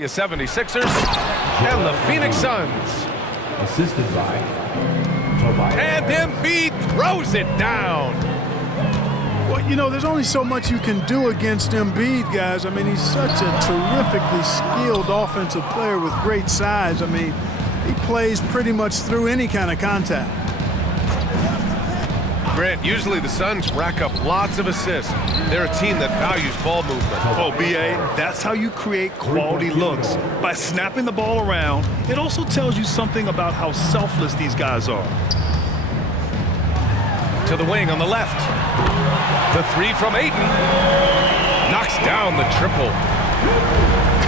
The 76ers and the Phoenix Suns. Assisted by Tobias. And Embiid throws it down. Well, you know, there's only so much you can do against Embiid, guys. I mean, he's such a terrifically skilled offensive player with great size. I mean, he plays pretty much through any kind of contact. Grant, usually the Suns rack up lots of assists. They're a team that values ball movement. Oh, B.A., that's how you create quality looks. By snapping the ball around, it also tells you something about how selfless these guys are. To the wing on the left. The three from Ayton. Knocks down the triple.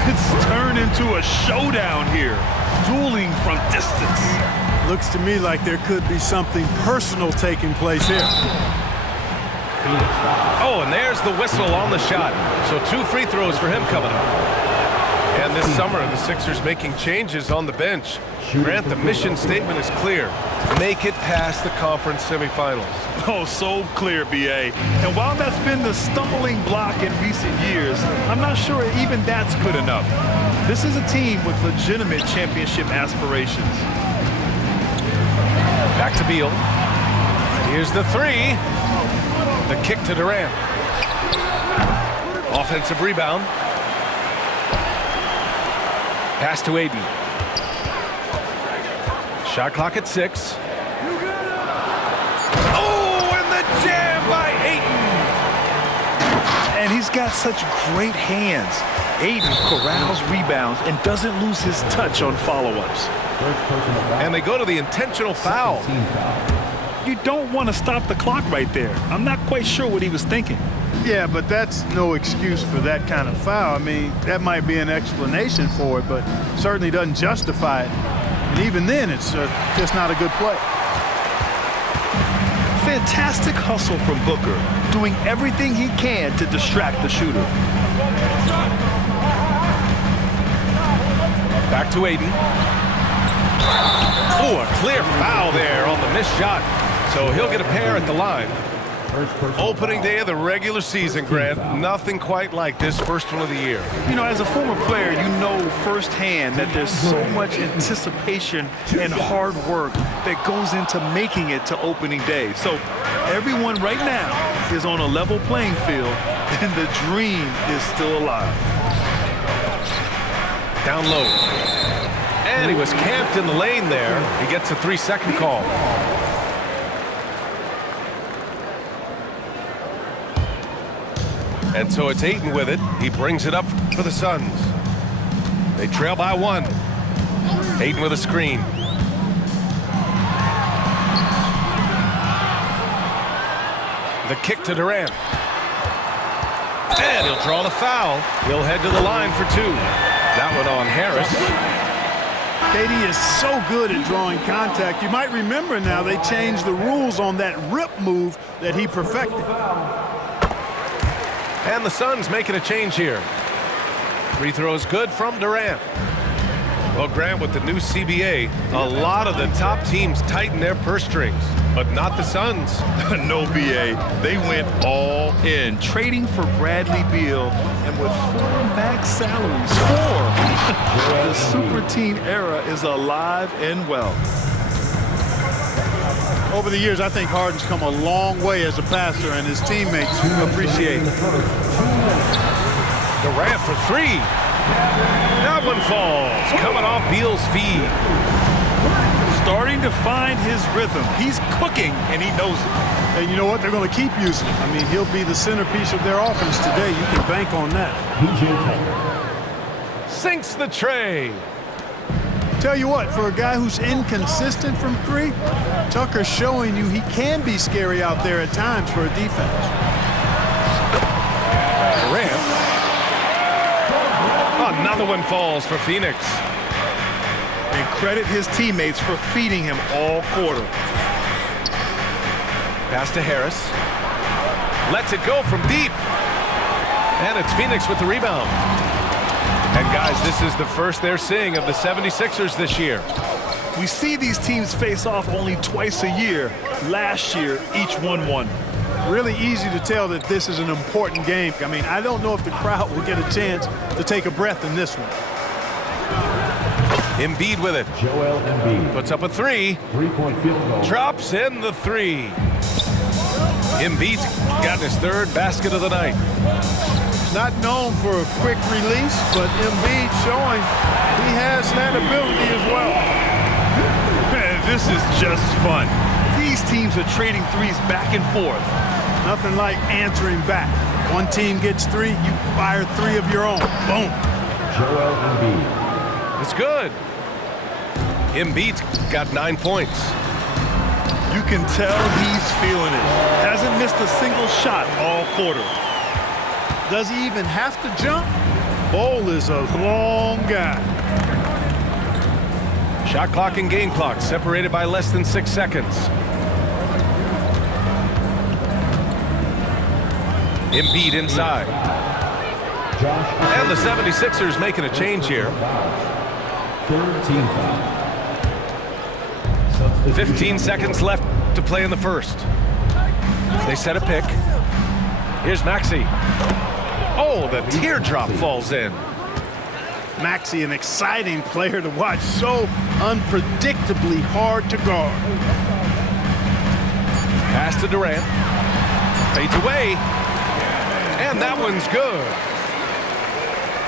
It's turned into a showdown here. Dueling from distance. Looks to me like there could be something personal taking place here. Oh, and there's the whistle on the shot. So 2 free throws for him coming up. And this summer, the Sixers making changes on the bench. Grant, the mission statement is clear. Make it past the conference semifinals. Oh, so clear, B.A. And while that's been the stumbling block in recent years, I'm not sure even that's good enough. This is a team with legitimate championship aspirations. Back to Beal. Here's the three. The kick to Durant. Offensive rebound. Pass to Ayton. Shot clock at 6. Oh, and the jam by Ayton. And he's got such great hands. Ayton corrals rebounds and doesn't lose his touch on follow-ups. And they go to the intentional foul. You don't want to stop the clock right there. I'm not quite sure what he was thinking. Yeah, but that's no excuse for that kind of foul. I mean, that might be an explanation for it, but certainly doesn't justify it. And even then, it's just not a good play. Fantastic hustle from Booker, doing everything he can to distract the shooter. Back to Ayton. Oh, a clear foul there on the missed shot. So he'll get a pair at the line. Opening day of the regular season, Grant. Nothing quite like this first one of the year. You know, as a former player, you know firsthand that there's so much anticipation and hard work that goes into making it to opening day. So everyone right now is on a level playing field, and the dream is still alive. Down low. And he was camped in the lane there. He gets a 3-second call. And so it's Ayton with it. He brings it up for the Suns. They trail by 1. Ayton with a screen. The kick to Durant. And he'll draw the foul. He'll head to the line for 2. That one on Harris. KD is so good at drawing contact. You might remember now they changed the rules on that rip move that he perfected. And the Suns making a change here. Free throw is good from Durant. Well, Grant, with the new CBA, a lot of the top teams tighten their purse strings, but not the Suns. No, B.A. They went all in, trading for Bradley Beal, and with 4 max salaries. 4! The super team era is alive and well. Over the years, I think Harden's come a long way as a passer, and his teammates appreciate it. Durant for 3. That one falls, coming off Beal's feed. Starting to find his rhythm. He's cooking, and he knows it. And you know what? They're going to keep using him. I mean, he'll be the centerpiece of their offense today. You can bank on that. Sinks the tray. Tell you what, for a guy who's inconsistent from 3, Tucker's showing you he can be scary out there at times for a defense. Durant. Another one falls for Phoenix. And credit his teammates for feeding him all quarter. Pass to Harris. Lets it go from deep. And it's Phoenix with the rebound. And guys, this is the first they're seeing of the 76ers this year. We see these teams face off only twice a year. Last year, each won. Really easy to tell that this is an important game. I mean, I don't know if the crowd will get a chance to take a breath in this one. Embiid with it. Joel Embiid. Puts up a three. 3-point field goal. Drops in the three. Embiid's gotten his third basket of the night. Not known for a quick release, but Embiid showing he has that ability as well. This is just fun. These teams are trading threes back and forth. Nothing like answering back. One team gets three, you fire three of your own. Boom. Joel Embiid. It's good. Embiid's got 9 points. You can tell he's feeling it. Hasn't missed a single shot all quarter. Does he even have to jump? Bol is a long guy. Shot clock and game clock separated by less than 6 seconds. Embiid inside. And the 76ers making a change here. Third team foul. 15 seconds left to play in the first. They set a pick. Here's Maxey. Oh, the teardrop falls in. Maxey, an exciting player to watch. So unpredictably hard to guard. Pass to Durant. Fades away. And that one's good.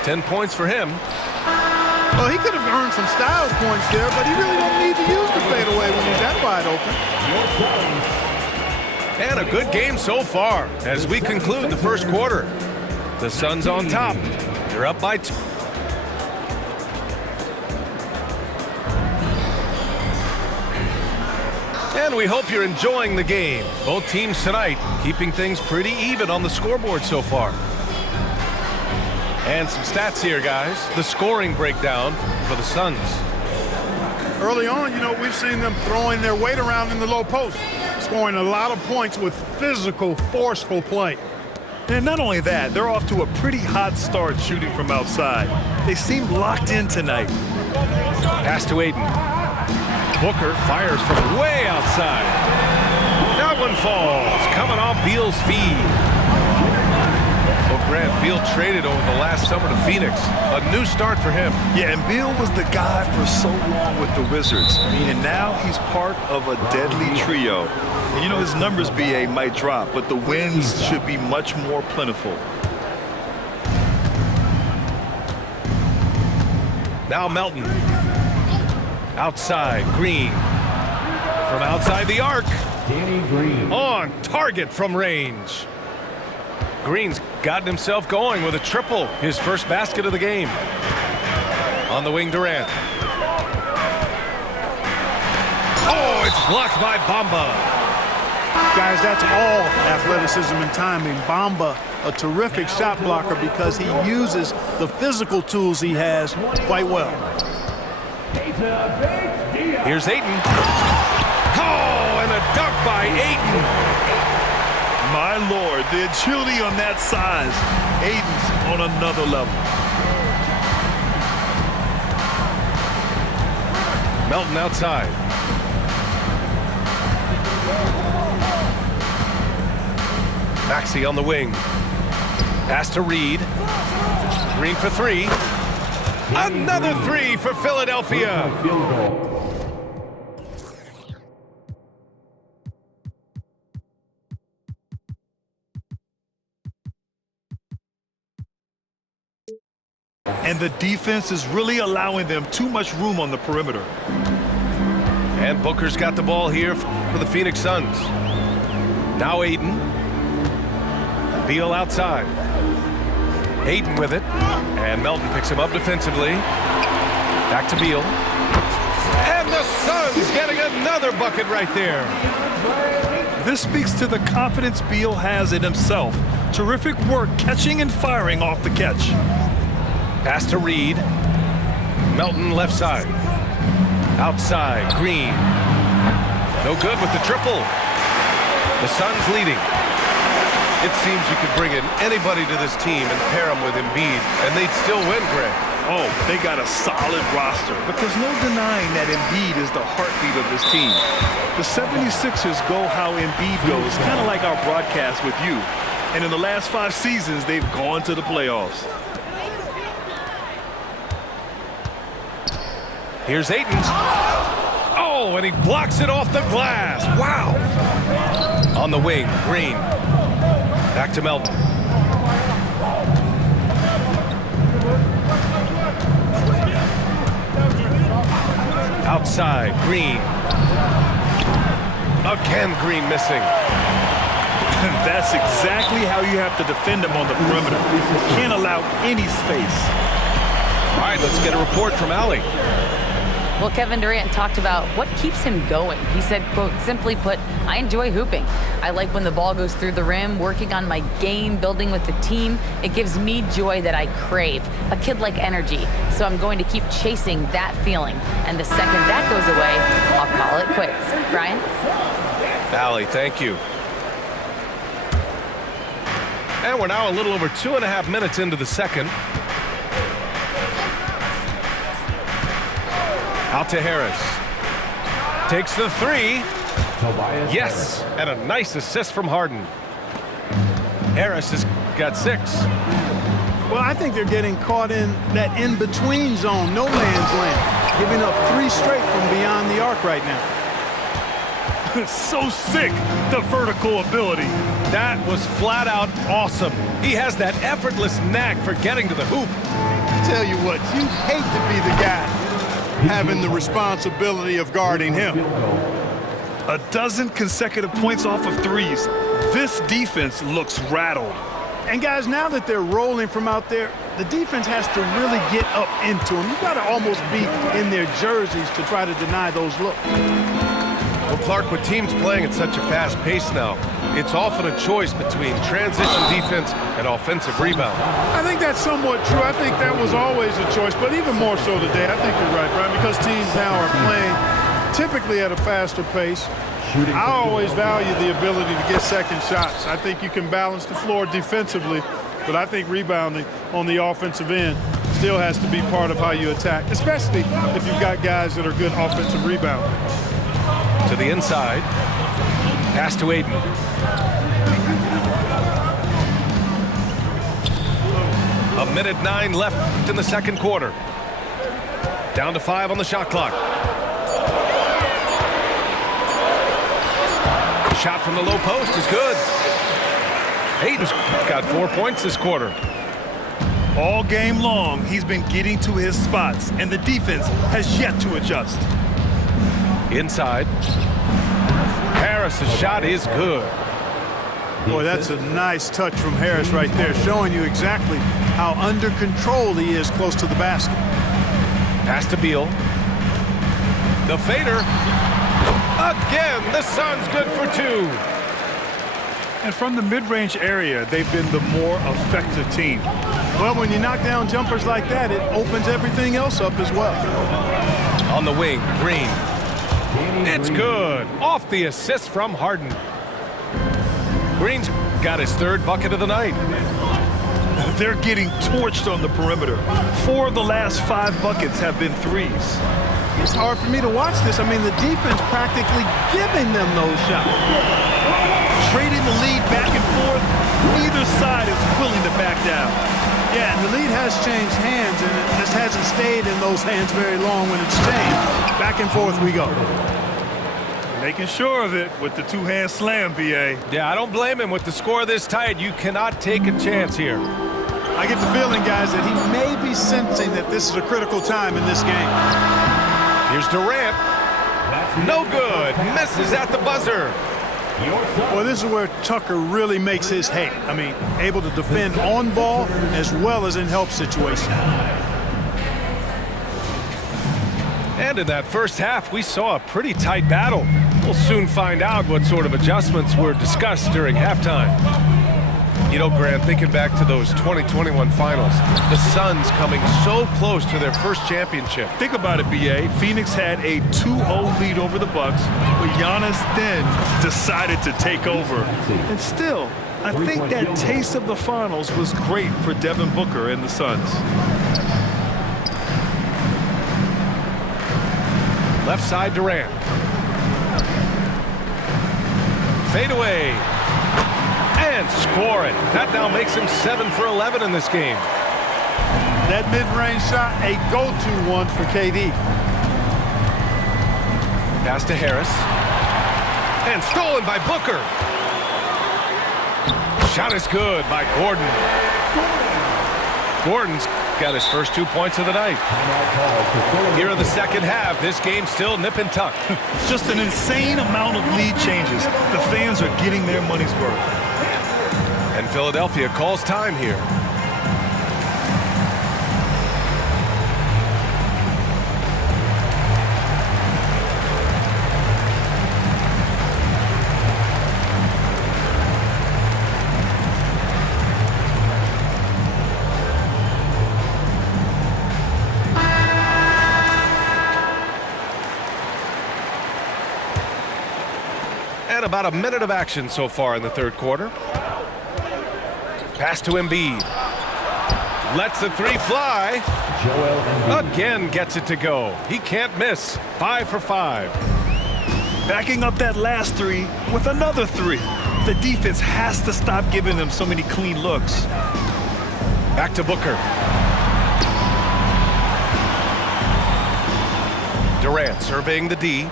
10 points for him. Well, he could have earned some style points there, but he really don't need to use the fadeaway when he's that wide open. And a good game so far as we conclude the first quarter. The Suns on top. They're up by 2. And we hope you're enjoying the game. Both teams tonight keeping things pretty even on the scoreboard so far. And some stats here, guys. The scoring breakdown for the Suns. Early on, you know, we've seen them throwing their weight around in the low post, scoring a lot of points with physical, forceful play. And not only that, they're off to a pretty hot start shooting from outside. They seem locked in tonight. Pass to Ayton. Booker fires from way outside. That one falls, coming off Beal's feed. Well, Grant, Beal traded over the last summer to Phoenix. A new start for him. Yeah, and Beal was the guy for so long with the Wizards. And now he's part of a deadly trio. And you know, his numbers, BA, might drop, but the wins should be much more plentiful. Now Melton. Outside, Green. From outside the arc. Danny Green. On target from range. Green's gotten himself going with a triple. His first basket of the game. On the wing, Durant. Oh, it's blocked by Bamba. Guys, that's all athleticism and timing. Bamba, a terrific shot blocker because he uses the physical tools he has quite well. Here's Ayton. Oh, and a dunk by Ayton. My Lord, the agility on that size. Ayton's on another level. Melton outside. Maxey on the wing. Pass to Reed. Green for three. Another three for Philadelphia. Field goal. And the defense is really allowing them too much room on the perimeter. And Booker's got the ball here for the Phoenix Suns. Now Ayton. Beal outside. Ayton with it. And Melton picks him up defensively. Back to Beal. And the Suns getting another bucket right there. This speaks to the confidence Beal has in himself. Terrific work catching and firing off the catch. Pass to Reed. Melton left side. Outside, Green. No good with the triple. The Suns leading. It seems you could bring in anybody to this team and pair them with Embiid, and they'd still win, Greg. Oh, they got a solid roster, but there's no denying that Embiid is the heartbeat of this team. The 76ers go how Embiid goes, kind of like our broadcast with you. And in the last 5 seasons, they've gone to the playoffs. Here's Ayton. Oh, and he blocks it off the glass. Wow. On the wing, Green. Back to Melton. Outside, Green. Again, Green missing. That's exactly how you have to defend him on the perimeter. Can't allow any space. All right, let's get a report from Allie. Well, Kevin Durant talked about what keeps him going. He said, quote, simply put, I enjoy hooping. I like when the ball goes through the rim, working on my game, building with the team. It gives me joy that I crave, a kid-like energy. So I'm going to keep chasing that feeling. And the second that goes away, I'll call it quits. Brian? Allie, thank you. And we're now a little over 2.5 minutes into the second. Out to Harris. Takes the three. Yes, and a nice assist from Harden. Harris has got 6. Well, I think they're getting caught in that in-between zone, no man's land, giving up 3 straight from beyond the arc right now. So sick, the vertical ability. That was flat out awesome. He has that effortless knack for getting to the hoop. Tell you what, you hate to be the guy having the responsibility of guarding him. A dozen consecutive points off of threes. This defense looks rattled. And guys, now that they're rolling from out there, the defense has to really get up into them. You've got to almost be in their jerseys to try to deny those looks. Well, Clark, with teams playing at such a fast pace now, it's often a choice between transition defense and offensive rebound. I think that's somewhat true. I think that was always a choice, but even more so today. I think you're right, Brian, because teams now are playing typically at a faster pace. I always value the ability to get second shots. I think you can balance the floor defensively, but I think rebounding on the offensive end still has to be part of how you attack, especially if you've got guys that are good offensive rebounders. To the inside. Pass to Ayton. A minute 9 left in the second quarter. Down to 5 on the shot clock. Shot from the low post is good. Ayton's got 4 points this quarter. All game long, he's been getting to his spots, and the defense has yet to adjust. Inside. Harris's shot is good. Boy, that's a nice touch from Harris right there, showing you exactly how under control he is close to the basket. Pass to Beal. The fader. Again, the Suns good for 2. And from the mid-range area, they've been the more effective team. Well, when you knock down jumpers like that, it opens everything else up as well. On the wing, Green. It's good. Off the assist from Harden. Green's got his 3rd bucket of the night. They're getting torched on the perimeter. 4 of the last 5 buckets have been threes. It's hard for me to watch this. I mean, the defense practically giving them those shots. Trading the lead back and forth, neither side is willing to back down. Yeah, and the lead has changed hands, and it just hasn't stayed in those hands very long when it's changed. Back and forth we go. Making sure of it with the 2-hand slam, B.A. Yeah, I don't blame him. With the score this tight, you cannot take a chance here. I get the feeling, guys, that he may be sensing that this is a critical time in this game. Here's Durant. No good. Misses at the buzzer. Well, this is where Tucker really makes his hay. I mean, able to defend on ball as well as in help situations. And in that first half, we saw a pretty tight battle. We'll soon find out what sort of adjustments were discussed during halftime. You know, Grant, thinking back to those 2021 finals, the Suns coming so close to their first championship. Think about it, B.A. Phoenix had a 2-0 lead over the Bucks, but Giannis then decided to take over. And still, I think that taste of the finals was great for Devin Booker and the Suns. Left side, Durant. Fade away. And score it. That now makes him 7 for 11 in this game. That mid-range shot, a go-to one for KD. Pass to Harris. And stolen by Booker. Shot is good by Gordon. Gordon's got his first 2 points of the night. Here in the second half, this game still nip and tuck. Just an insane amount of lead changes. The fans are getting their money's worth. And Philadelphia calls time here. And about a minute of action so far in the third quarter. Pass to Embiid. Lets the three fly. Joel Embiid. Again gets it to go. He can't miss. 5 for 5. Backing up that last three with another three. The defense has to stop giving them so many clean looks. Back to Booker. Durant surveying the D.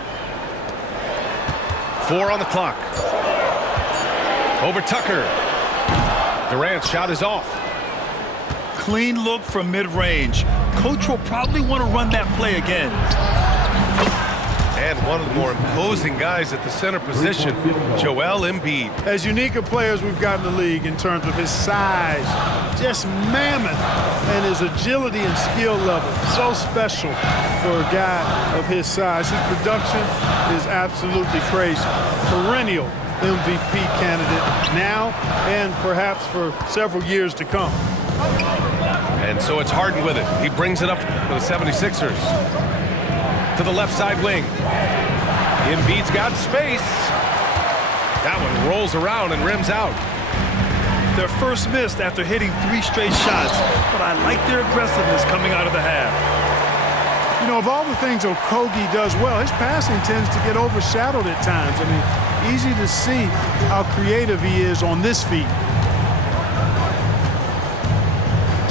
4 on the clock. Over Tucker. Durant's shot is off. Clean look from mid-range. Coach will probably want to run that play again. And one of the more imposing guys at the center position, Joel Embiid. As unique a player as we've got in the league in terms of his size, just mammoth, and his agility and skill level. So special for a guy of his size. His production is absolutely crazy. Perennial MVP candidate now and perhaps for several years to come. And so it's Harden with it. He brings it up for the 76ers. To the left side wing. Embiid's got space. That one rolls around and rims out. Their first missed after hitting 3 straight shots, but I like their aggressiveness coming out of the half. You know, of all the things Okogie does well, his passing tends to get overshadowed at times. I mean, easy to see how creative he is on this feat.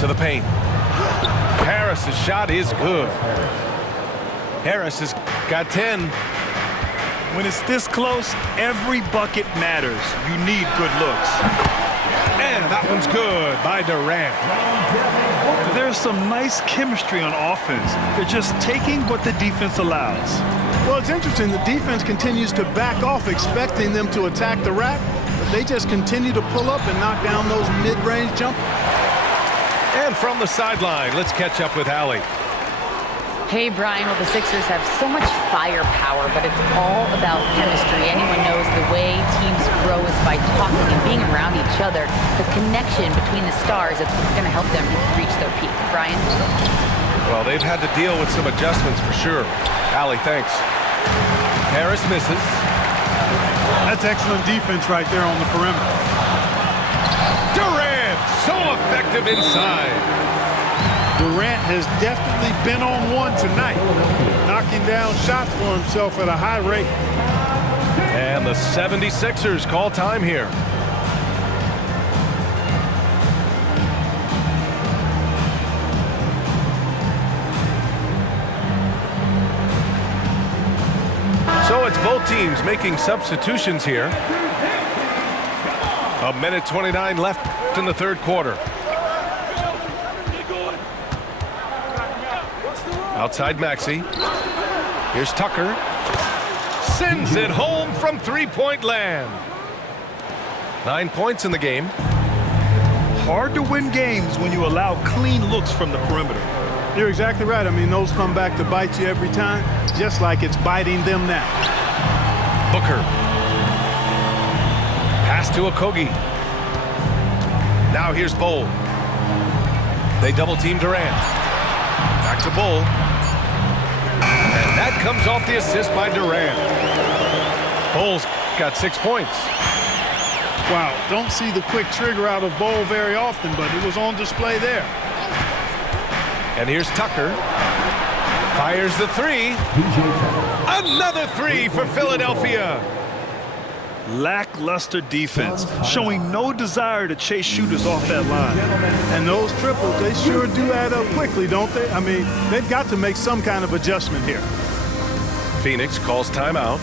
To the paint. Harris's shot is good. Harris has got 10. When it's this close, every bucket matters. You need good looks. And that one's good by Durant. There's some nice chemistry on offense. They're just taking what the defense allows. Well, it's interesting. The defense continues to back off, expecting them to attack the rack, but they just continue to pull up and knock down those mid-range jumpers. And from the sideline, let's catch up with Allie. Hey, Brian, well, the Sixers have so much firepower, but it's all about chemistry. Anyone knows the way teams grow is by talking and being around each other. The connection between the stars is what's going to help them reach their peak. Brian? Well, they've had to deal with some adjustments for sure. Allie, thanks. Harris misses. That's excellent defense right there on the perimeter. Durant, so effective inside. Durant has definitely been on one tonight, knocking down shots for himself at a high rate. And the 76ers call time here. So it's both teams making substitutions here. 1:29 left in the third quarter. Outside Maxey. Here's Tucker. Sends it home from three-point land. 9 points in the game. Hard to win games when you allow clean looks from the perimeter. You're exactly right. I mean, those come back to bite you every time, just like it's biting them now. Booker. Pass to Okogie. Now here's Bol. They double-team Durant. Back to Bol. And that comes off the assist by Durant. Bol's got 6 points. Wow, don't see the quick trigger out of Bol very often, but it was on display there. And here's Tucker. Fires the three. Another three for Philadelphia. Lackluster defense, showing no desire to chase shooters off that line. And those triples, they sure do add up quickly, don't they? I mean, they've got to make some kind of adjustment here. Phoenix calls timeout.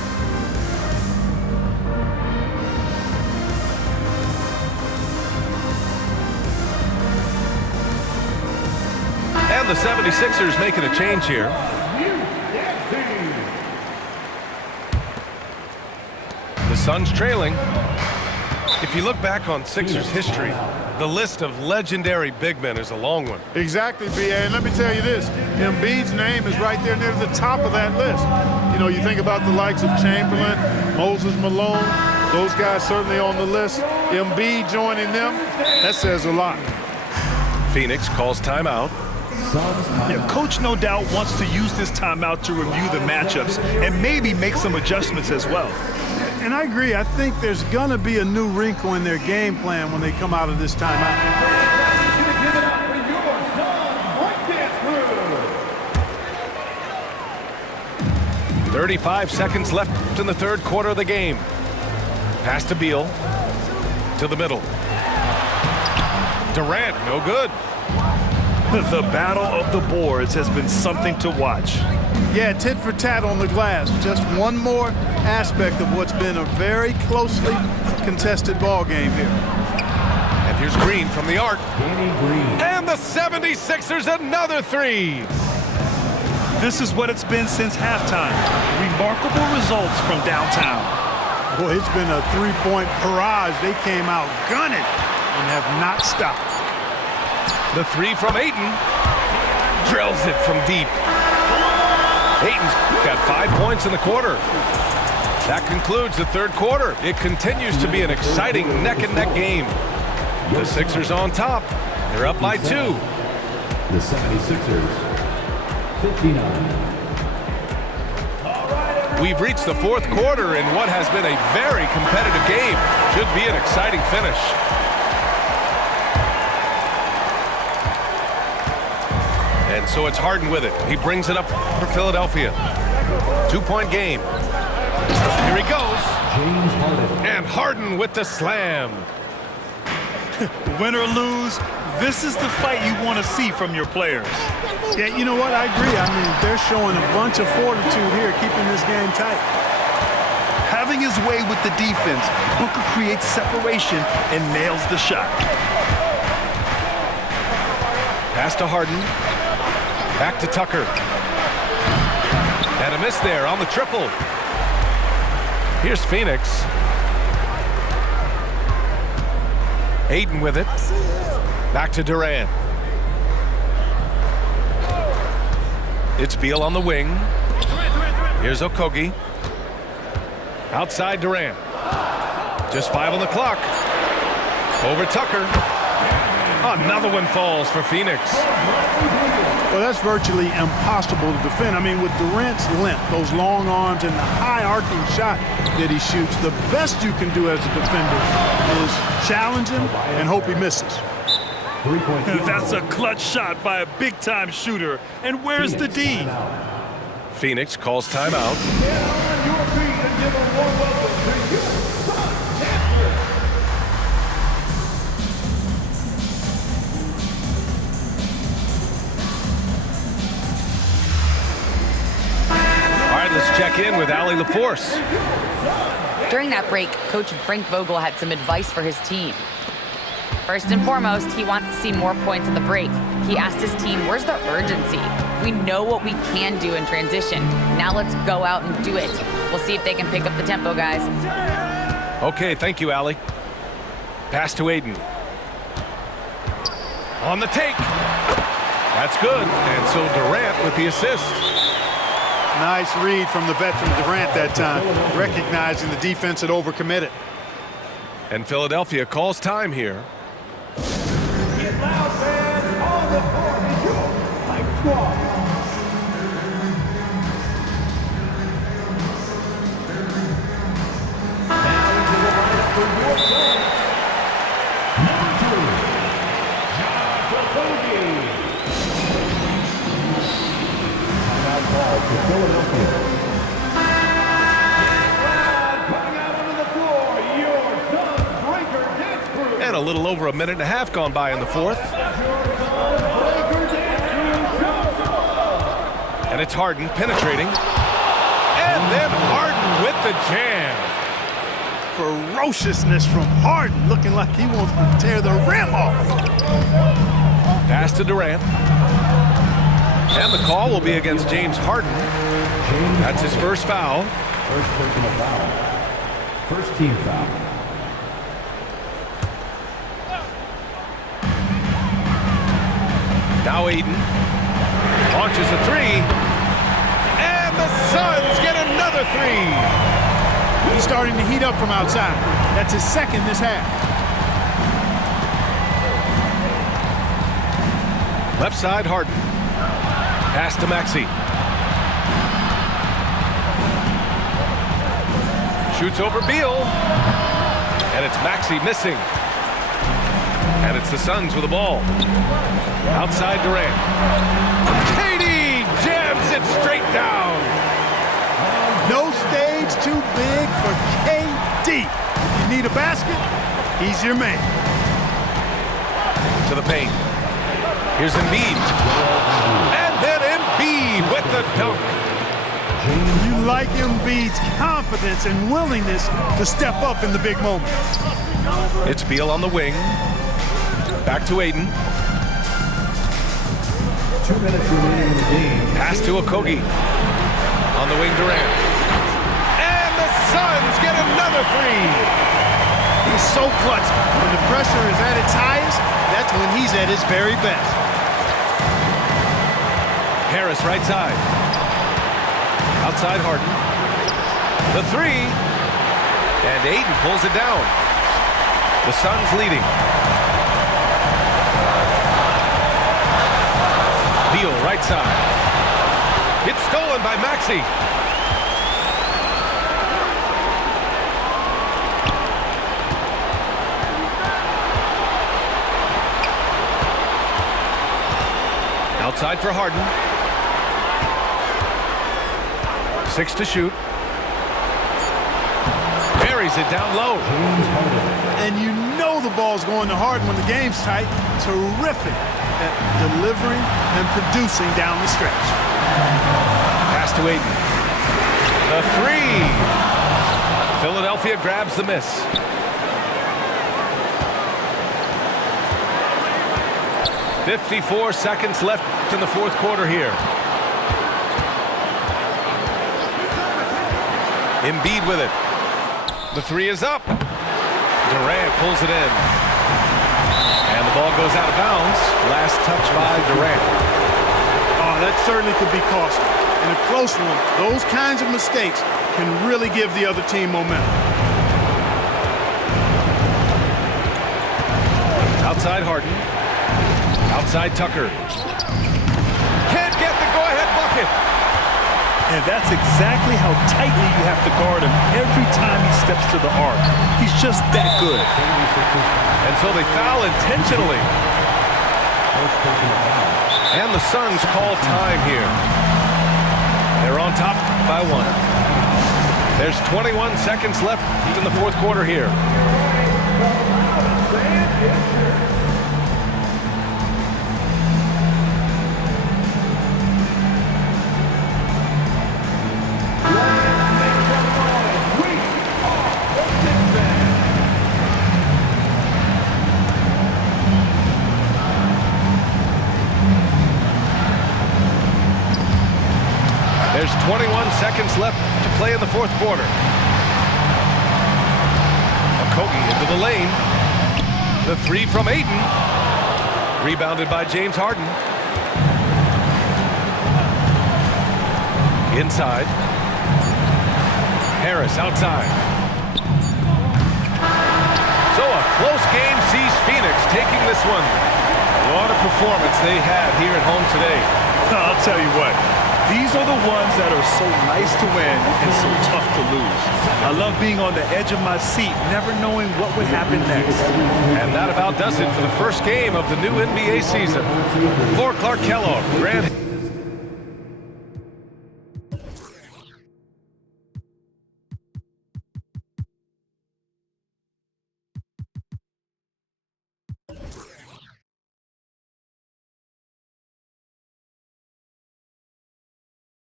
And the 76ers making a change here. The Suns trailing. If you look back on Sixers history, the list of legendary big men is a long one. Exactly, B.A. And let me tell you this, Embiid's name is right there near the top of that list. You know, you think about the likes of Chamberlain, Moses Malone, those guys certainly on the list. Embiid joining them, that says a lot. Phoenix calls timeout. Yeah, Coach no doubt wants to use this timeout to review the matchups and maybe make some adjustments as well. And I agree. I think there's going to be a new wrinkle in their game plan when they come out of this timeout. 35 seconds left in the third quarter of the game. Pass to Beal. To the middle. Durant, no good. The battle of the boards has been something to watch. Yeah, tit for tat on the glass. Just one more aspect of what's been a very closely contested ball game here. And here's Green from the arc. Green. And the 76ers another three. This is what it's been since halftime. Remarkable results from downtown. Boy, it's been a three-point barrage. They came out gunning and have not stopped. The three from Ayton. Drills it from deep. Ayton's got 5 points in the quarter. That concludes the third quarter. It continues to be an exciting neck-and-neck game. The Sixers on top. They're up by 2. The 76ers, 59. We've reached the fourth quarter in what has been a very competitive game. Should be an exciting finish. And so it's Harden with it. He brings it up for Philadelphia. 2-point game. Here he goes. James Harden. And Harden with the slam. Win or lose, this is the fight you want to see from your players. Yeah, you know what? I agree. I mean, they're showing a bunch of fortitude here, keeping this game tight. Having his way with the defense, Booker creates separation and nails the shot. Pass to Harden. Back to Tucker. And a miss there on the triple. Here's Phoenix. Ayton with it. Back to Durant. It's Beal on the wing. Here's Okogie. Outside Durant. Just 5 on the clock. Over Tucker. Another one falls for Phoenix. Well, that's virtually impossible to defend. I mean, with Durant's length, those long arms, and the high arcing shot that he shoots, the best you can do as a defender is challenge him and hope he misses. That's a clutch shot by a big-time shooter. And where's the D? Phoenix calls timeout. Let's check in with Allie LaForce. During that break, Coach Frank Vogel had some advice for his team. First and foremost, he wants to see more points at the break. He asked his team, where's the urgency? We know what we can do in transition. Now let's go out and do it. We'll see if they can pick up the tempo, guys. Okay, thank you, Allie. Pass to Ayton. On the take. That's good. And so Durant with the assist. Nice read from the veteran Durant that time, recognizing the defense had overcommitted. And Philadelphia calls time here. And a little over a minute and a half gone by in the fourth. And it's Harden penetrating. And then Harden with the jam. Ferociousness from Harden, looking like he wants to tear the rim off. Pass to Durant. And the call will be against James Harden. That's his first foul. First personal foul. First team foul. Now Aiden launches a three. And the Suns get another three. He's starting to heat up from outside. That's his second this half. Left side, Harden. Pass to Maxey. Shoots over Beal. And it's Maxey missing. And it's the Suns with the ball. Outside Durant. KD jams it straight down. No stage too big for KD. If you need a basket, he's your man. To the paint. Here's Embiid. And then Embiid with the dunk. You like Embiid's confidence and willingness to step up in the big moments. It's Beal on the wing. Back to Aiden. 2 minutes remaining in the game. Pass to Okogie. On the wing, Durant. And the Suns get another three. He's so clutch. When the pressure is at its highest, that's when he's at his very best. Harris right side. Outside Harden. The three. And Aiden pulls it down. The Suns leading. Beal right side. It's stolen by Maxey. Outside for Harden. 6 to shoot. Buries it down low. And you know the ball's going to Harden when the game's tight. Terrific at delivering and producing down the stretch. Pass to Aiden. The three. Philadelphia grabs the miss. "54 seconds left in the fourth quarter here. Embiid with it. The three is up. Durant pulls it in. And the ball goes out of bounds. Last touch by Durant. Oh, that certainly could be costly. In a close one, those kinds of mistakes can really give the other team momentum. Outside Harden. Outside Tucker. Can't get the go-ahead bucket. And that's exactly how tightly you have to guard him every time he steps to the arc. He's just that good. And so they foul intentionally. And the Suns call time here. They're on top by 1. There's 21 seconds left in the fourth quarter here. There's 21 seconds left to play in the fourth quarter. Okogie into the lane. The three from Aiden. Rebounded by James Harden. Inside. Harris outside. So a close game sees Phoenix taking this one. What a performance they had here at home today. I'll tell you what. These are the ones that are so nice to win and so tough to lose. I love being on the edge of my seat, never knowing what would happen next. And that about does it for the first game of the new NBA season. For Clark Kellogg, Grant